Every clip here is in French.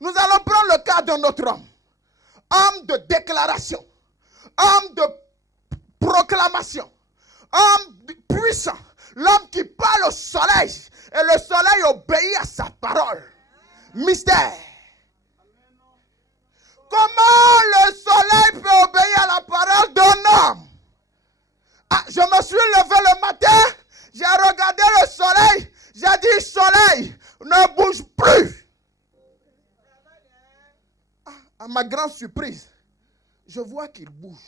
Nous allons prendre le cas d'un autre homme. Homme de déclaration. Homme de proclamation. Homme puissant. L'homme qui parle au soleil. Et le soleil obéit à sa parole. Mystère. Comment le soleil peut obéir à la parole d'un homme? Ah, je me suis levé le matin, j'ai regardé le soleil, j'ai dit soleil, ne bouge plus. Ah, à ma grande surprise, je vois qu'il bouge.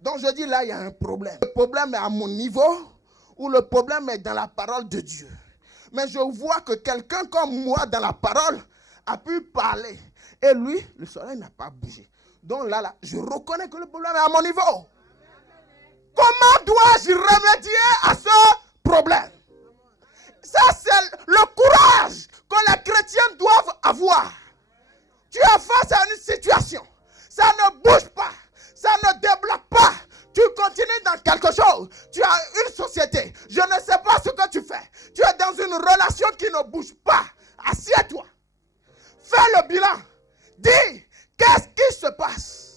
Donc je dis là, il y a un problème. Le problème est à mon niveau ou le problème est dans la parole de Dieu. Mais je vois que quelqu'un comme moi dans la parole a pu parler. Et lui, le soleil n'a pas bougé. Donc là, je reconnais que le problème est à mon niveau. Comment dois-je remédier à ce problème? Ça, c'est le courage que les chrétiens doivent avoir. Tu es face à une situation. Ça ne bouge pas. Ça ne débloque pas. Tu continues dans quelque chose. Tu as une société. Je ne sais pas ce que tu fais. Tu es dans une relation qui ne bouge pas. Assieds-toi. Fais le bilan. Dis, qu'est-ce qui se passe?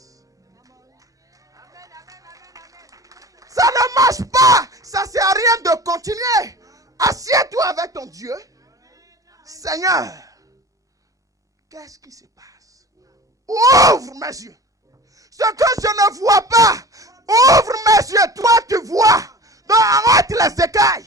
Ça ne marche pas. Ça ne sert à rien de continuer. Assieds-toi avec ton Dieu. Seigneur, qu'est-ce qui se passe? Ouvre mes yeux. Ce que je ne vois pas, ouvre mes yeux. Toi, tu vois. Donc, arrête les écailles.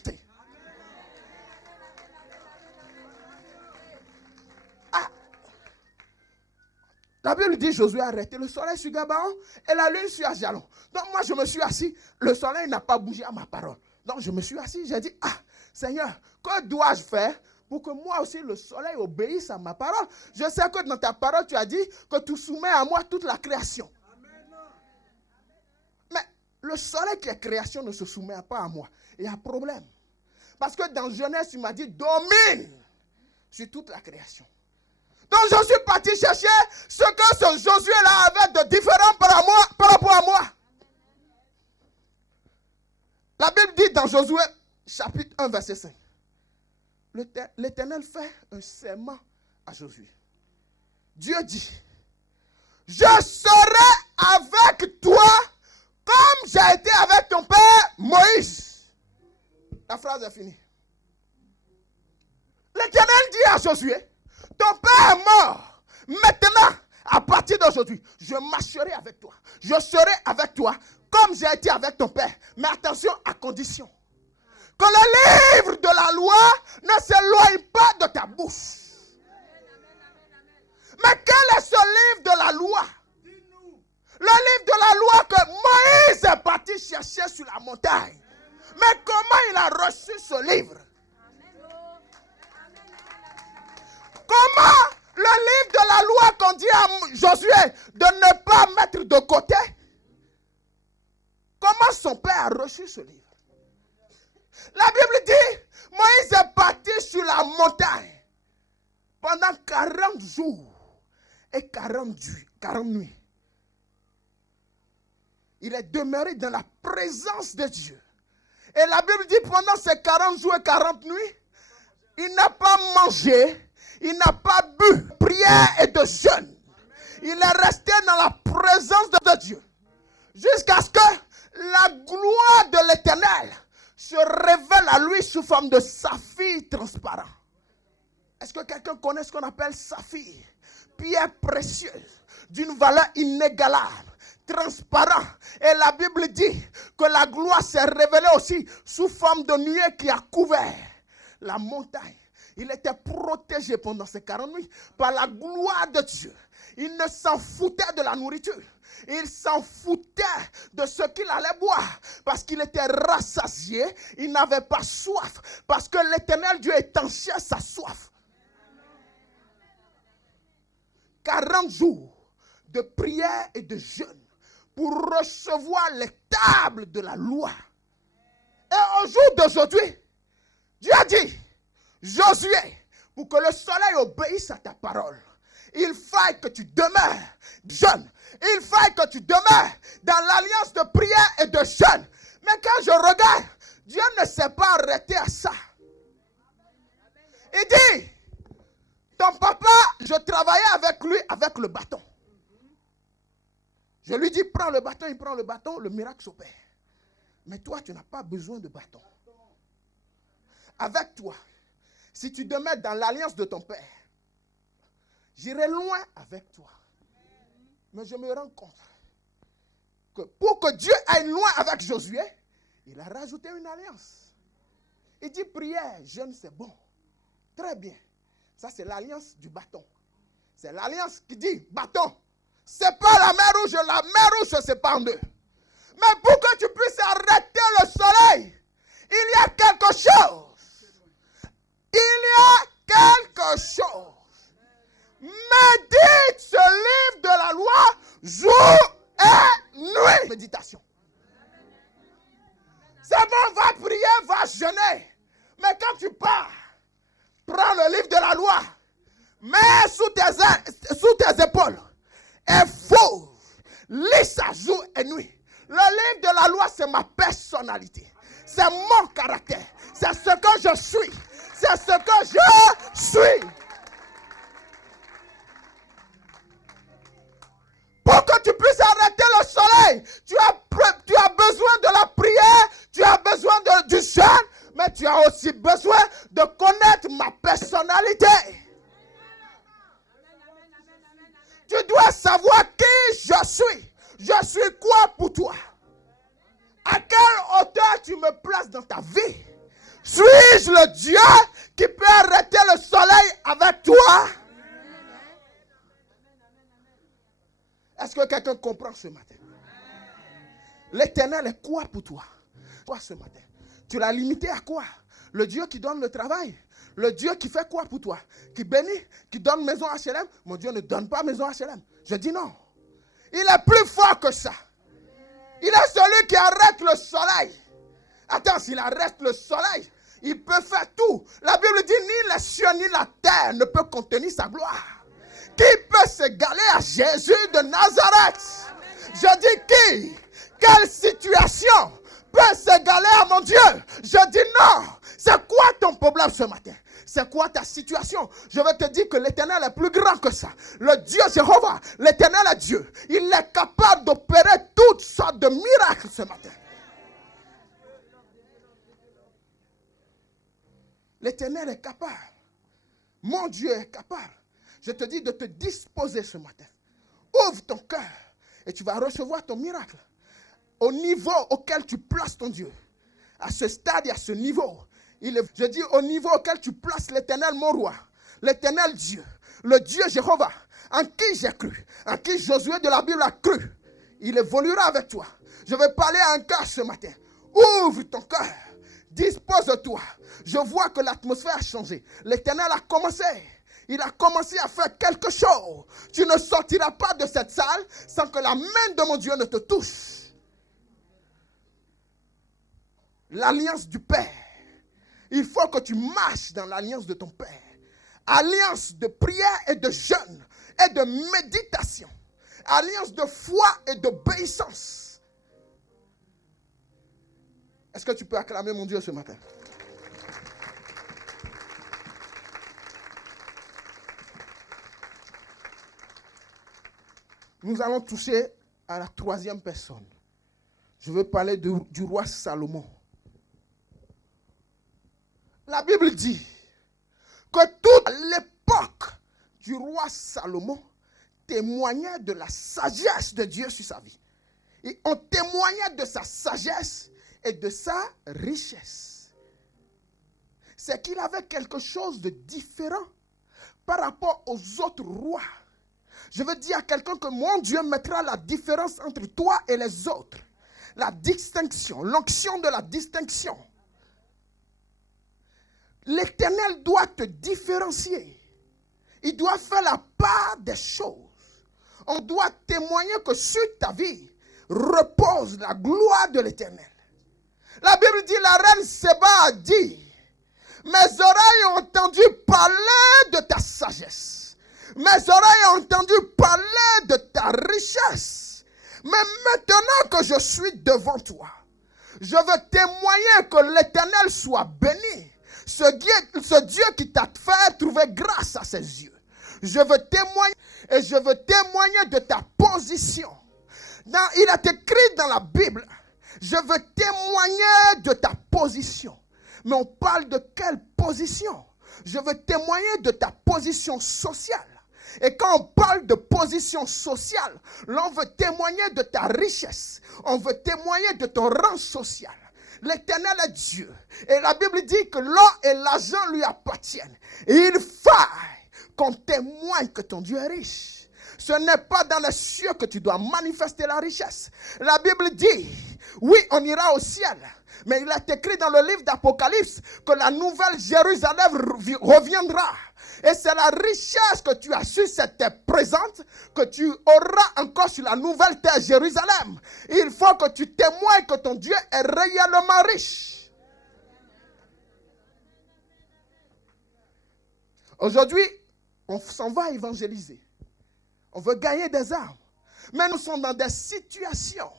La Bible dit, Josué a arrêté le soleil sur Gabaon et la lune sur Ajalon. Donc moi je me suis assis, le soleil n'a pas bougé à ma parole. Donc je me suis assis, j'ai dit, Seigneur, que dois-je faire pour que moi aussi le soleil obéisse à ma parole? Je sais que dans ta parole tu as dit que tu soumets à moi toute la création. Mais le soleil qui est création ne se soumet pas à moi. Il y a un problème. Parce que dans Genèse tu m'as dit, domine sur toute la création. Donc je suis parti chercher ce que ce Josué-là avait de différent par rapport à moi. La Bible dit dans Josué, chapitre 1, verset 5. L'Éternel fait un serment à Josué. Dieu dit, je serai avec toi comme j'ai été avec ton père Moïse. La phrase est finie. L'Éternel dit à Josué, ton père est mort. Maintenant, à partir d'aujourd'hui, je marcherai avec toi. Je serai avec toi comme j'ai été avec ton père. Mais attention, à condition que le livre de la loi ne s'éloigne pas de ta bouche. Mais quel est ce livre de la loi? Le livre de la loi que Moïse est parti chercher sur la montagne. Mais comment il a reçu ce livre? Comment le livre de la loi qu'on dit à Josué de ne pas mettre de côté? Comment son père a reçu ce livre? La Bible dit, Moïse est parti sur la montagne pendant 40 jours et 40 nuits. Il est demeuré dans la présence de Dieu. Et la Bible dit, pendant ces 40 jours et 40 nuits, il n'a pas mangé. Il n'a pas bu, prière et de jeûne. Il est resté dans la présence de Dieu. Jusqu'à ce que la gloire de l'Éternel se révèle à lui sous forme de saphir transparent. Est-ce que quelqu'un connaît ce qu'on appelle saphir? Pierre précieuse, d'une valeur inégalable, transparent. Et la Bible dit que la gloire s'est révélée aussi sous forme de nuée qui a couvert la montagne. Il était protégé pendant ces 40 nuits par la gloire de Dieu. Il ne s'en foutait de la nourriture. Il s'en foutait de ce qu'il allait boire. Parce qu'il était rassasié. Il n'avait pas soif. Parce que l'Éternel Dieu étanchait sa soif. 40 jours de prière et de jeûne pour recevoir les tables de la loi. Et au jour d'aujourd'hui, Dieu a dit, Josué, pour que le soleil obéisse à ta parole, il faille que tu demeures jeune. Il faille que tu demeures dans l'alliance de prière et de jeûne. Mais quand je regarde, Dieu ne s'est pas arrêté à ça. Il dit, Ton papa, je travaillais avec lui avec le bâton. Je lui dis, prends le bâton, il prend le bâton, le miracle s'opère. Mais toi, tu n'as pas besoin de bâton. Avec toi, si tu demeures dans l'alliance de ton père, j'irai loin avec toi. Mais je me rends compte que pour que Dieu aille loin avec Josué, il a rajouté une alliance. Il dit prière, jeûne, c'est bon. Très bien. Ça, c'est l'alliance du bâton. C'est l'alliance qui dit bâton. C'est pas la mer rouge se sépare en deux. Mais pour que tu puisses arrêter le soleil, il y a quelque chose. Il y a quelque chose. Médite ce livre de la loi jour et nuit. Méditation. C'est bon, va prier, va jeûner. Mais quand tu pars, prends le livre de la loi, mets sous tes épaules et fous, lis ça jour et nuit. Le livre de la loi, c'est ma personnalité. C'est mon caractère. C'est ce que je suis. C'est ce que je suis. Pour que tu puisses arrêter le soleil, tu as besoin de la prière, tu as besoin du jeûne, mais tu as aussi besoin de connaître ma personnalité. Tu dois savoir qui je suis. Je suis quoi pour toi? À quelle hauteur tu me places dans ta vie? Suis-je le Dieu qui peut arrêter le soleil avec toi? Est-ce que quelqu'un comprend ce matin? L'Éternel est quoi pour toi? Toi ce matin, tu l'as limité à quoi? Le Dieu qui donne le travail. Le Dieu qui fait quoi pour toi? Qui bénit, qui donne maison HLM. Mon Dieu ne donne pas maison HLM. Je dis non. Il est plus fort que ça. Il est celui qui arrête le soleil. Attends, s'il arrête le soleil, il peut faire tout. La Bible dit, ni les cieux ni la terre ne peut contenir sa gloire. Qui peut s'égaler à Jésus de Nazareth? Je dis qui? Quelle situation peut s'égaler à mon Dieu? Je dis non. C'est quoi ton problème ce matin? C'est quoi ta situation? Je vais te dire que l'Éternel est plus grand que ça. Le Dieu Jéhovah, l'Éternel est Dieu. Il est capable d'opérer toutes sortes de miracles ce matin. L'Éternel est capable. Mon Dieu est capable. Je te dis de te disposer ce matin. Ouvre ton cœur et tu vas recevoir ton miracle. Au niveau auquel tu places ton Dieu. À ce stade et à ce niveau. Je dis au niveau auquel tu places l'Éternel mon roi. L'Éternel Dieu. Le Dieu Jéhovah. En qui j'ai cru. En qui Josué de la Bible a cru. Il évoluera avec toi. Je vais parler à un cœur ce matin. Ouvre ton cœur. Dispose-toi. Je vois que l'atmosphère a changé. L'Éternel a commencé. Il a commencé à faire quelque chose. Tu ne sortiras pas de cette salle sans que la main de mon Dieu ne te touche. L'alliance du Père. Il faut que tu marches dans l'alliance de ton Père. Alliance de prière et de jeûne et de méditation. Alliance de foi et d'obéissance. Est-ce que tu peux acclamer mon Dieu ce matin? Nous allons toucher à la troisième personne. Je veux parler du roi Salomon. La Bible dit que toute l'époque du roi Salomon témoignait de la sagesse de Dieu sur sa vie. Et on témoignait de sa sagesse et de sa richesse. C'est qu'il avait quelque chose de différent par rapport aux autres rois. Je veux dire à quelqu'un que mon Dieu mettra la différence entre toi et les autres. La distinction, l'onction de la distinction. L'Éternel doit te différencier. Il doit faire la part des choses. On doit témoigner que sur ta vie repose la gloire de l'Éternel. La Bible dit, la reine Séba a dit, mes oreilles ont entendu parler de ta sagesse. Mes oreilles ont entendu parler de ta richesse. Mais maintenant que je suis devant toi, je veux témoigner que l'Éternel soit béni ce Dieu qui t'a fait trouver grâce à ses yeux. Je veux témoigner et je veux témoigner de ta position. Il est écrit dans la Bible, je veux témoigner de ta position. Mais on parle de quelle position? Je veux témoigner de ta position sociale. Et quand on parle de position sociale, l'on veut témoigner de ta richesse. On veut témoigner de ton rang social. L'Éternel est Dieu. Et la Bible dit que l'or et l'argent lui appartiennent. Et il faille qu'on témoigne que ton Dieu est riche. Ce n'est pas dans les cieux que tu dois manifester la richesse. La Bible dit, oui, on ira au ciel. Mais il est écrit dans le livre d'Apocalypse que la nouvelle Jérusalem reviendra. Et c'est la richesse que tu as sur cette terre présente que tu auras encore sur la nouvelle terre Jérusalem. Il faut que tu témoignes que ton Dieu est réellement riche. Aujourd'hui, on s'en va évangéliser. On veut gagner des âmes. Mais nous sommes dans des situations.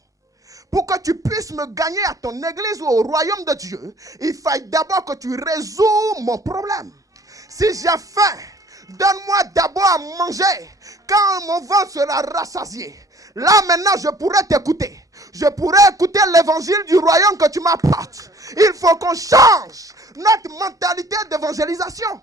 Pour que tu puisses me gagner à ton église ou au royaume de Dieu, il faut d'abord que tu résous mon problème. Si j'ai faim, donne-moi d'abord à manger. Quand mon ventre sera rassasié, là maintenant je pourrai t'écouter. Je pourrai écouter l'évangile du royaume que tu m'apportes. Il faut qu'on change notre mentalité d'évangélisation.